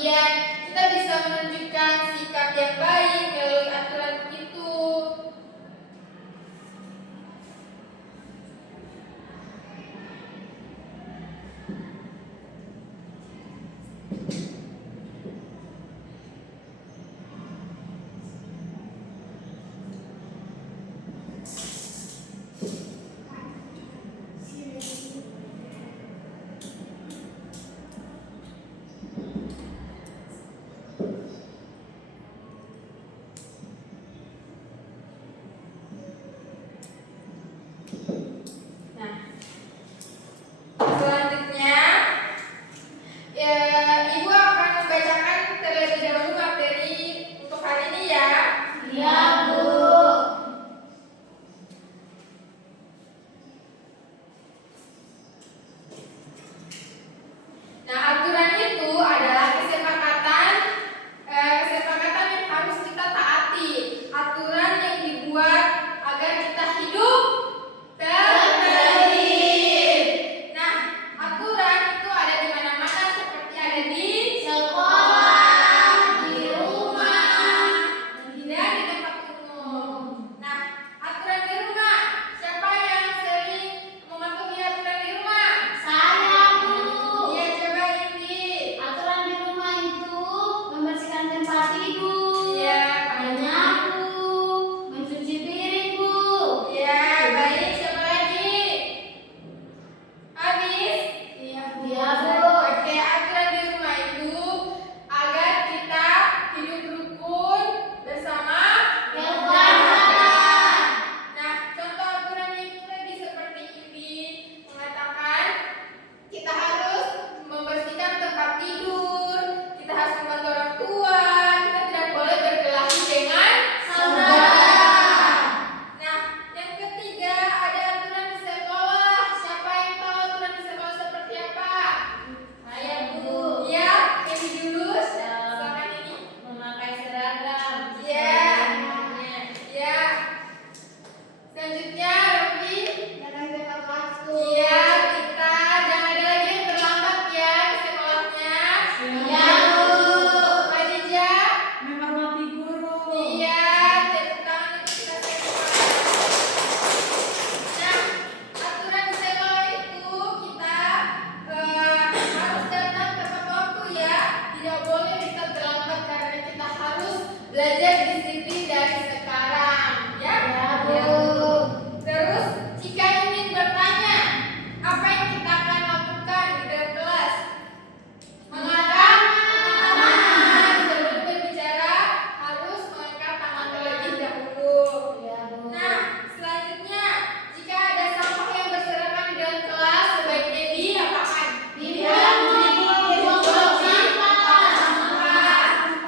kemudian kita bisa menunjukkan sikap yang baik melalui aturan itu. Selanjutnya, Ibu akan membacakan terlebih dahulu materi untuk hari ini ya. Iya, Bu. Nah, aturan itu adalah kesepakatan yang harus kita taati. Aturan yang dibuat agar kita hidup tertib. Nah, aturan itu ada di mana-mana, seperti ada di Sekolah, di rumah, dan di tempat umum. Nah, aturan di rumah, siapa yang sering mematuhi aturan di rumah? saya, Bu. Iya, coba Indi. Aturan di rumah itu membersihkan tempat tidur, Iya, menyapu, mencuci piring, Bu. Iya, baik. Siapa lagi? Habis? Iya, Bu. Oke, aturan di rumah itu agar kita hidup rukun bersama Keluarga. Nah, contoh aturan yang tadi seperti ini mengatakan kita harus membersihkan tempat tidur, kita harus membantu orang tua, kita tidak boleh berkelahi dengan Saudara. Nah, yang ketiga ada aturan di sekolah. Siapa yang tahu aturan di sekolah seperti apa? Saya, Bu. Ya, ini dulu. Silakan ini. Memakai seragam. Iya. Ya. Selanjutnya, Rofi. Jangan tepat waktu. Iya, kita jangan ada lagi yang terlambat ya ke sekolahnya. Iya, Bu. Khadijah. Menghormati guru. Iya, tepuk tangan untuk kita semua. Nah, aturan di sekolah itu kita harus datang tepat waktu ya. Tidak boleh kita terlambat karena kita harus belajar disiplin dari sekarang. Ya, Ya, Bu. Terus, jika ingin bertanya, apa yang kita akan lakukan di dalam kelas? Mengangkat tangan. Sebelum berbicara, harus mengangkat tangan terlebih dahulu. Ya, Bu. Nah, selanjutnya, jika ada sampah yang berserakan di dalam kelas, sebaiknya diapakan? Dibuang, Bu. Buang sampah.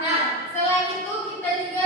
Nah, selain itu kita juga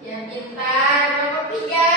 Yang pintar, kelompok 3.